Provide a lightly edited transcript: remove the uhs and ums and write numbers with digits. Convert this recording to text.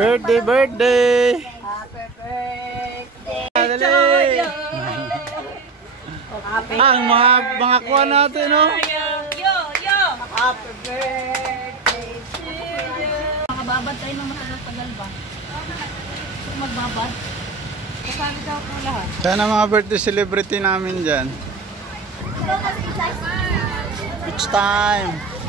Birthday, birthday! Happy birthday Dali! to you! Happy Ang mga kuha natin, no? Yo! Happy birthday to you! Makababad tayo ng matagal ba? Kung magbabad? Kasali daw po lahat. Sana mga birthday celebrity namin dyan. It's time!